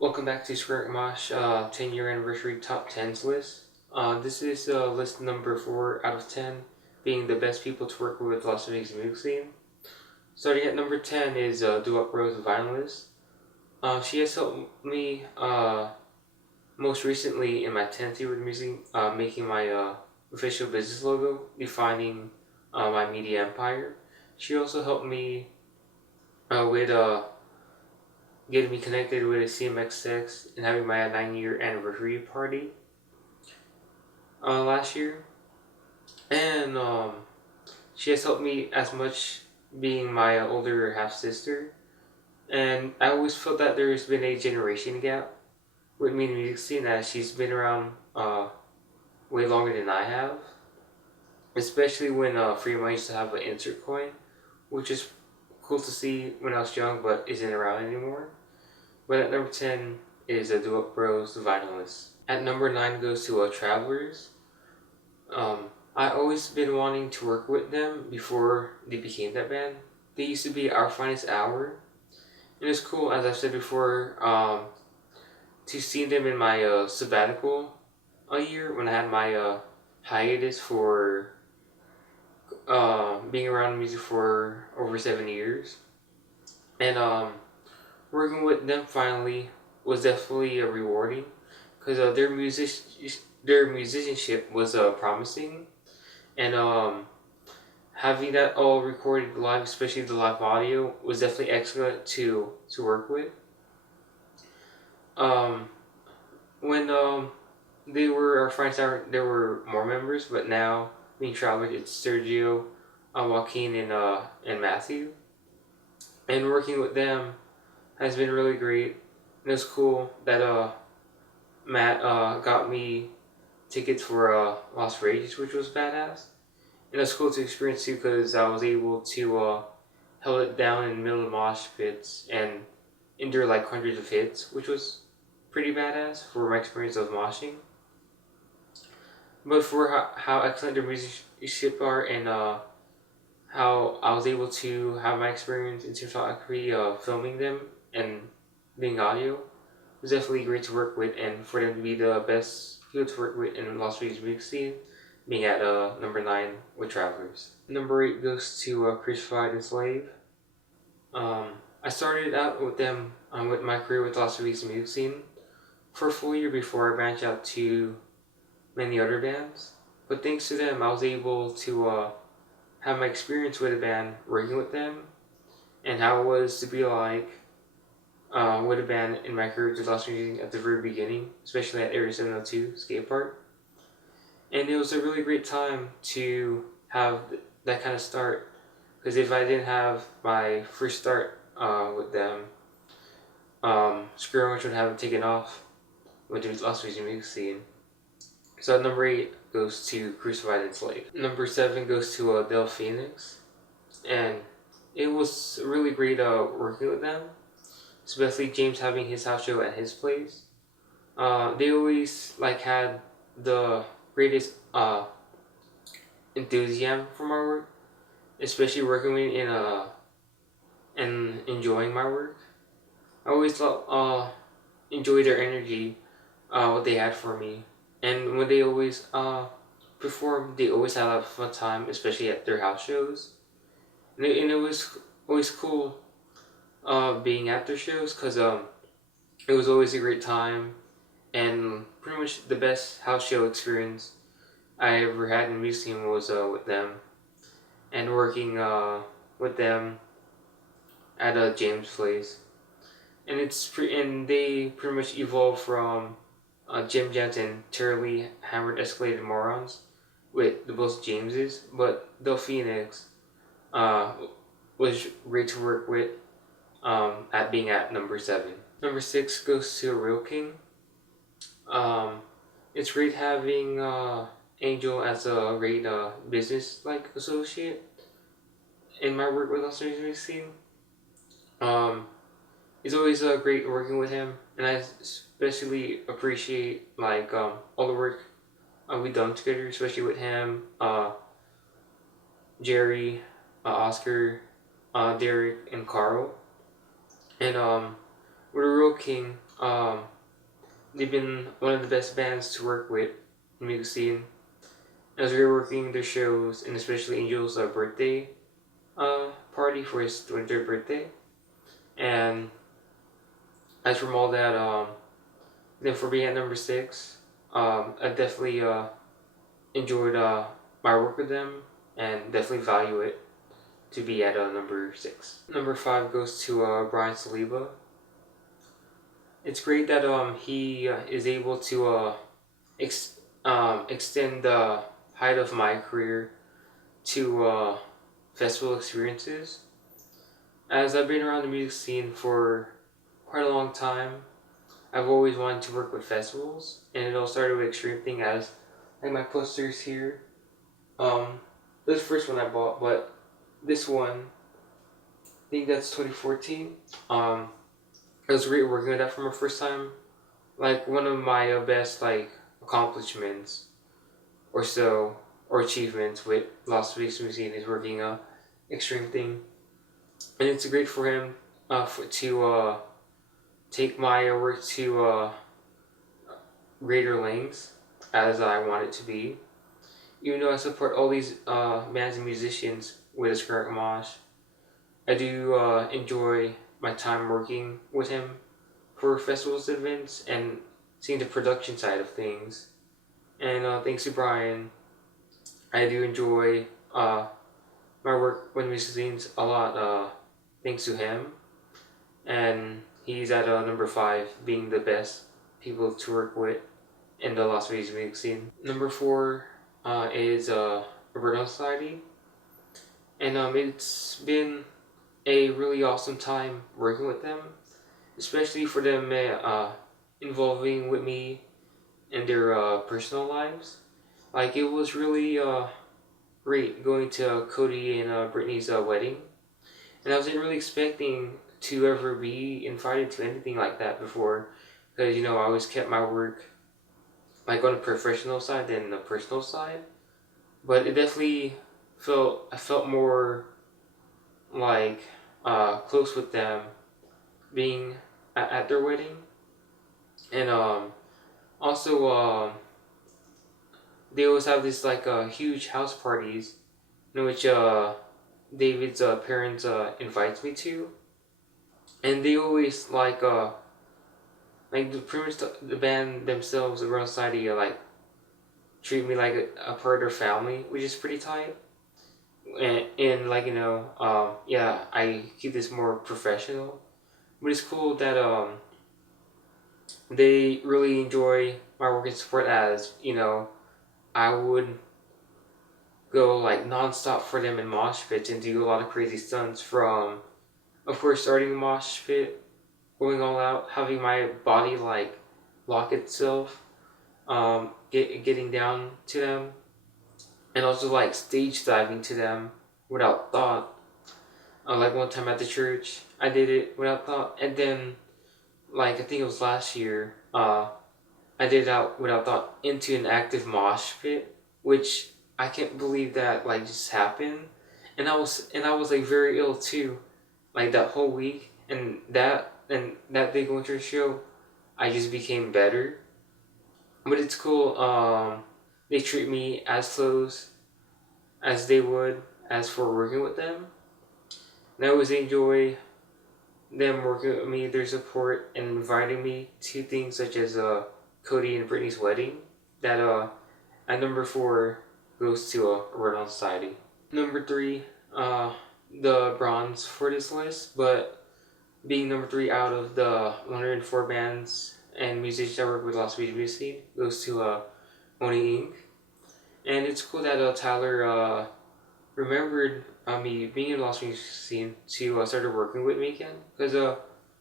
Welcome back to ScreamRockMosh 10-year anniversary top 10s list. This is list number 4 out of 10, being the best people to work with Las Vegas music scene. Starting at number 10 is Duop Rose, the violinist. She has helped me most recently in my 10th year with music, making my official business logo, defining my media empire. She also helped me with getting me connected with a CMXX and having my 9-year anniversary party last year. And she has helped me as much being my older half sister. And I always felt that there's been a generation gap with me in the music scene, as she's been around way longer than I have. Especially when Freeman used to have an insert coin, which is cool to see when I was young but isn't around anymore. But at number 10 is a Duo Bros, the Vinylist. At number 9 goes to Travelers. I always been wanting to work with them before they became that band. They used to be our finest hour. And it's cool, as I've said before, to see them in my sabbatical a year when I had my hiatus for being around music for over 7 years. And working with them finally was definitely rewarding, because their musicianship was promising, and having that all recorded live, especially the live audio, was definitely excellent to work with. Um, when they were our friends, there were more members, but now being travelers, it's Sergio, Joaquin, and Matthew, and working with them has been really great. And it's cool that Matt got me tickets for Las Vegas, which was badass. And it's cool to experience too, because I was able to held it down in the middle of mosh pits and endure like hundreds of hits, which was pretty badass for my experience of moshing. But for how excellent their musicianship are, and how I was able to have my experience in cinematography, filming them and being audio, it was definitely great to work with, and for them to be the best people to work with in Las Vegas music scene, being at number 9 with Travelers. Number 8 goes to Crucified and Slave. I started out with them with my career with Las Vegas music scene for a full year before I branched out to many other bands. But thanks to them, I was able to have my experience with a band, working with them, and how it was to be like with a band in my career with Las Vegas at the very beginning, especially at Area 702 skate park. And it was a really great time to have that kind of start, because if I didn't have my first start with them, ScreamRockMosh would have taken off with the Las Vegas music scene. So number 8 goes to Crucified and Slave. Number 7 goes to Del Phoenix, and it was really great working with them, especially James having his house show at his place. They always like had the greatest enthusiasm for my work, especially working with me in and enjoying my work. I always enjoy their energy, what they had for me, and when they always perform, they always had a fun time, especially at their house shows. And it was always cool being at their shows, because it was always a great time, and pretty much the best house show experience I ever had in music scene was with them, and working with them at James Place. And and they pretty much evolved from Jim Jensen, terribly hammered escalated morons with the both Jameses, but Del Phoenix uh, was great to work with at being at number 7. Number 6 goes to Real King. Um, it's great having Angel as a great business like associate in my work with Los Angeles scene. Um, it's always great working with him, and I especially appreciate like all the work we've done together, especially with him, Jerry, Oscar, Derek, and Carl. And with a Real King, Um, they've been one of the best bands to work with in the music scene. As we were working their shows, and especially Angel's birthday party for his 23rd birthday. And as from all that, then for being at number six, I definitely enjoyed my work with them and definitely value it to be at number six. Number five goes to Brian Saliba. It's great that he is able to extend the height of my career to festival experiences. As I've been around the music scene for quite a long time, I've always wanted to work with festivals, and it all started with Extreme Thing as like my posters here. This is the first one I bought, but this one, I think that's 2014. It was great working with that for my first time. Like one of my best like accomplishments or so or achievements with Las Vegas Museum is working Extreme Thing, and it's great for him to take my work to greater lengths as I want it to be. Even though I support all these bands and musicians with ScreamRockMosh, I do enjoy my time working with him for festivals and events and seeing the production side of things. And thanks to Brian, I do enjoy my work with musicians a lot thanks to him. And he's at number five, being the best people to work with in the Las Vegas music scene. Number four is Roberto Society, and it's been a really awesome time working with them, especially for them involving with me in their personal lives. Like it was really great going to Cody and Brittany's wedding, and I wasn't really expecting to ever be invited to anything like that before, because I always kept my work like on the professional side than the personal side. But it definitely I felt more like close with them being at their wedding, and also they always have this like huge house parties in which David's parents invites me to, and they always like the pretty much the band themselves around society like treat me like a part of their family, which is pretty tight. And like yeah, I keep this more professional, but it's cool that they really enjoy my work and support. As I would go like non-stop for them in mosh pits and do a lot of crazy stunts, from of course starting the mosh pit, going all out, having my body like lock itself, getting down to them, and also like stage diving to them without thought. Like one time at the church, I did it without thought, and then like I think it was last year, I did it out without thought into an active mosh pit, which I can't believe that like just happened, and I was like very ill too, like that whole week, and that day going to the show, I just became better. But it's cool. They treat me as close as they would as for working with them. And I always enjoy them working with me, their support, and inviting me to things such as Cody and Brittany's wedding. That at number four goes to Red on Society. Number three, the bronze for this list, but being number three out of the 104 bands and musicians that work with Las Vegas Music goes to Oni Inc. And it's cool that Tyler remembered me being in Las Vegas scene to started working with me again, because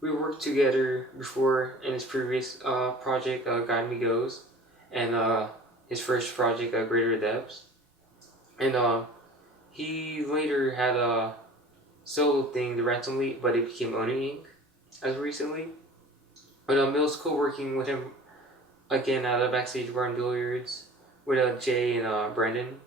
we worked together before in his previous project, Guide Me Goes, and his first project, Greater Depths. And he later had a solo thing, the Ransom League, but it became Oni Inc. as recently. But it was cool working with him again at a backstage bar and billiards with Jay and Brendan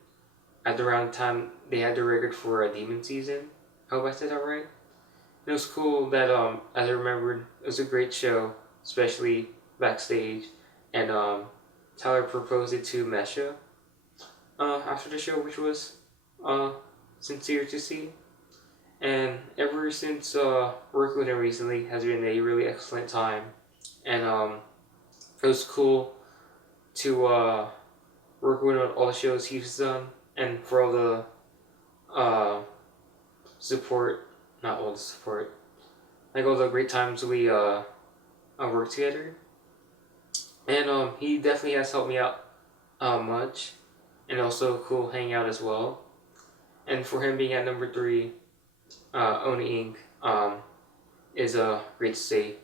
at the round time they had the record for Demon Season. I hope I said that right. And it was cool that as I remembered, it was a great show especially backstage. And Tyler proposed it to Mesha after the show, which was uh, sincere to see. And ever since working with him recently has been a really excellent time. And it was cool to work with all the shows he's done and for all the uh, support, not all the support, like all the great times we worked together. And he definitely has helped me out much, and also cool hanging out as well. And for him being at number three, Oni Inc. Is great to say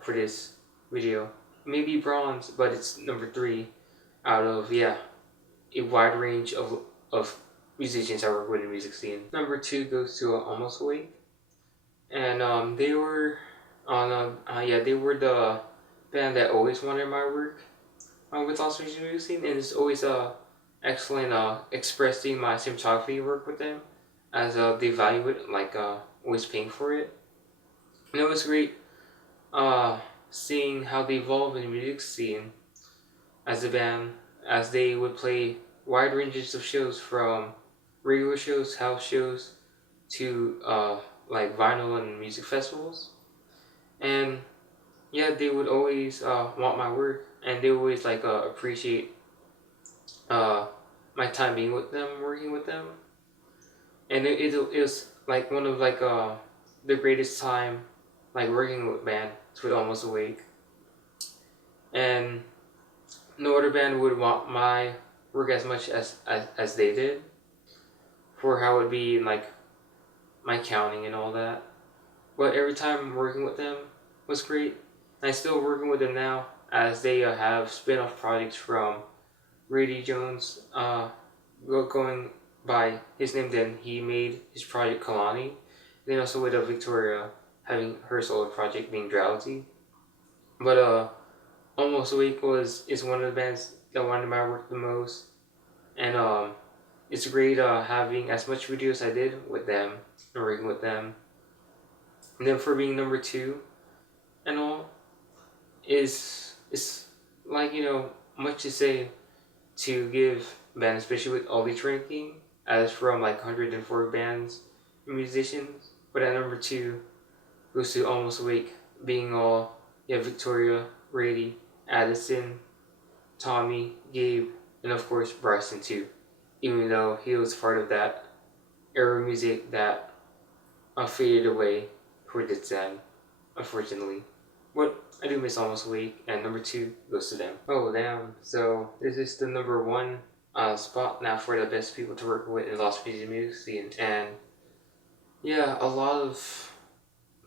for this video. Maybe bronze, but it's number three out of a wide range of musicians I work with in the music scene. Number two goes to Almost Awake, and they were on they were the band that always wanted my work with Lost Music Scene, and it's always excellent expressing my cinematography work with them, as they value it, like always paying for it. And it was great seeing how they evolve in the music scene as a band, as they would play wide ranges of shows from regular shows, house shows, to like vinyl and music festivals. And yeah, they would always want my work, and they always like appreciate my time being with them, working with them. And it was like one of like the greatest time, like working with bands with Almost Awake. And no other band would want my work as much as they did, for how it would be like my counting and all that. But every time working with them was great. And I still working with them now, as they have spin-off projects from Grady Jones going by his name. Then he made his project Kalani. Then also with Victoria having her solo project being Drowsy. But Almost Awake is one of the bands that wanted my work the most. And it's great having as much videos I did with them and working with them. And then for being number two and all is like, much to say to give bands, especially with all these ranking, as from like 104 bands and musicians. But at number two goes to Almost Awake, being all Victoria, Brady, Addison, Tommy, Gabe, and of course Bryson too. Even though he was part of that era of music that faded away towards its end, unfortunately. But I do miss Almost Awake, and number two goes to them. Oh damn! So this is the number one spot now for the best people to work with in Las Vegas music scene, and yeah, a lot of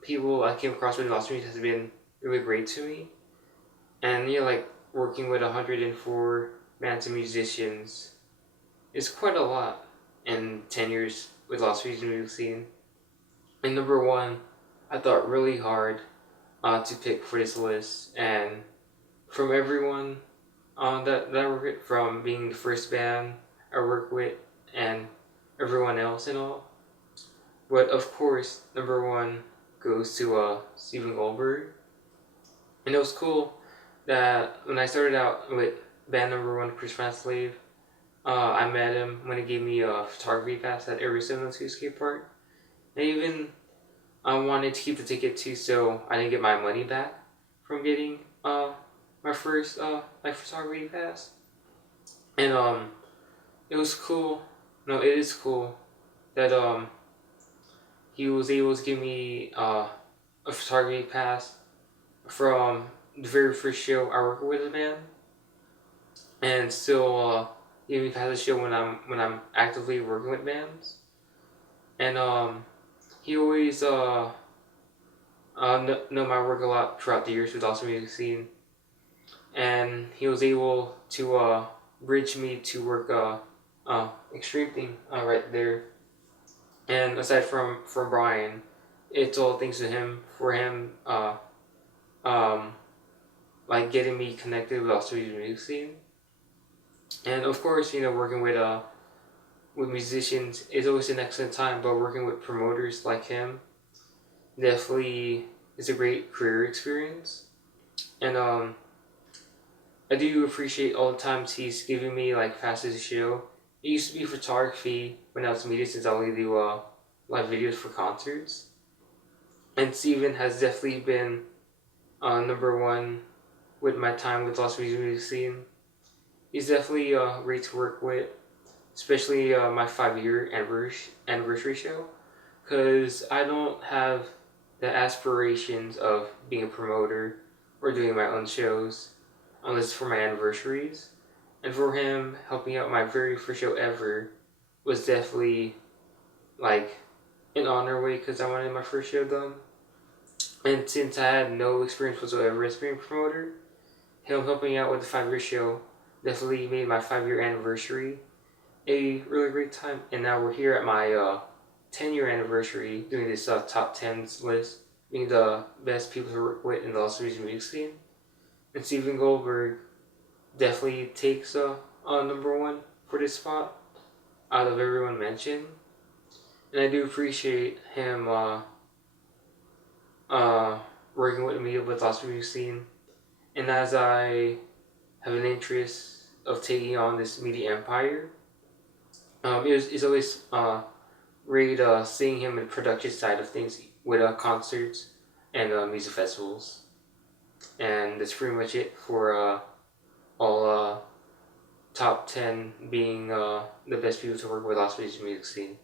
people I came across with Las Vegas has been really great to me, and like working with 104 bands and musicians is quite a lot in 10 years with Las Vegas music scene. And number one, I thought really hard to pick for this list, and from everyone that I work with, from being the first band I work with and everyone else and all. But of course, number one goes to Steven Goldberg. And it was cool that when I started out with band number one, Chris Slave, I met him when he gave me a photography pass at Area 702 skate park. I even wanted to keep the ticket too, so I didn't get my money back from getting my first like photography pass. And it was cool. No, it is cool that he was able to give me a photography pass from the very first show I worked with the band, and still give me pass the show when I'm actively working with bands. And he always know my work a lot throughout the years with Awesome Music Scene, and he was able to bridge me to work Extreme Thing right there. And aside from Brian, it's all thanks to him, for him like getting me connected with Australian music scene. And of course, working with musicians is always an excellent time, but working with promoters like him definitely is a great career experience. And I do appreciate all the times he's giving me like fastest show. It used to be photography when I was media, since I only do live videos for concerts. And Steven has definitely been number one with my time with Las Vegas music scene. He's definitely great to work with, especially my 5 year anniversary show, because I don't have the aspirations of being a promoter or doing my own shows unless for my anniversaries. And for him helping out my very first show ever was definitely like an honor way, because I wanted my first show done. And since I had no experience whatsoever as being a promoter, him helping out with the 5 year show definitely made my 5 year anniversary a really great time. And now we're here at my 10 year anniversary doing this top 10s list, being the best people to work with in the Las Vegas music scene. And Steven Goldberg definitely takes number one for this spot out of everyone mentioned. And I do appreciate him uh, working with me with Las Vegas scene. And as I have an interest of taking on this media empire, it's always great seeing him in the production side of things with concerts and music festivals. And that's pretty much it for all top 10 being the best people to work with Las Vegas music scene.